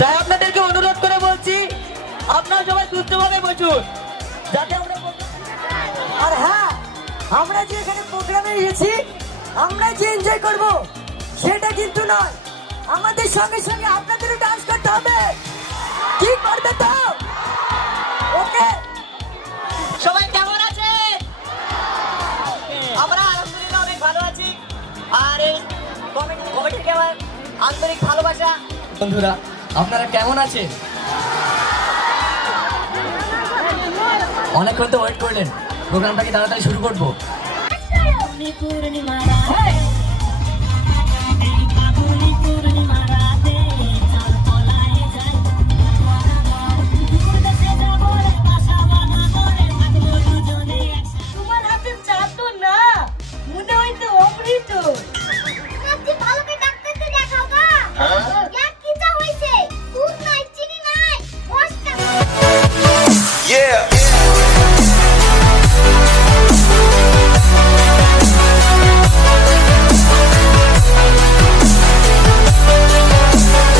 তাই আপনাদেরকে অনুরোধ করে বলছি, আপনারা সবাই সুস্থভাবে বসুন, যাতে আমরা। আর হ্যাঁ, আমরা যে এখানে প্রোগ্রামে এসেছি, আমরা যে এনজয় করব সেটা কিন্তু নয়, আমাদের সঙ্গে সঙ্গে আপনাদেরও ডান্স করতে হবে। কি করবে তো? ওকে, সবাই কেমন আছেন? আমরা আলহামদুলিল্লাহ অনেক ভালো আছি। আর এই কমিটিকে আমার আন্তরিক ভালোবাসা। বন্ধুরা, আপনারা কেমন আছেন? অনেকক্ষণ তো ওয়েট করলেন, প্রোগ্রামটাকে তাড়াতাড়ি শুরু করবো। তোমার হাতে চাতো না, মনে হইতো অমৃত। আপনি ভালো করে ডাক্তারকে দেখাও গা। ইয়ার কি তা হইছে? দুধ নাই, চিনি নাই, বসটা। Yeah.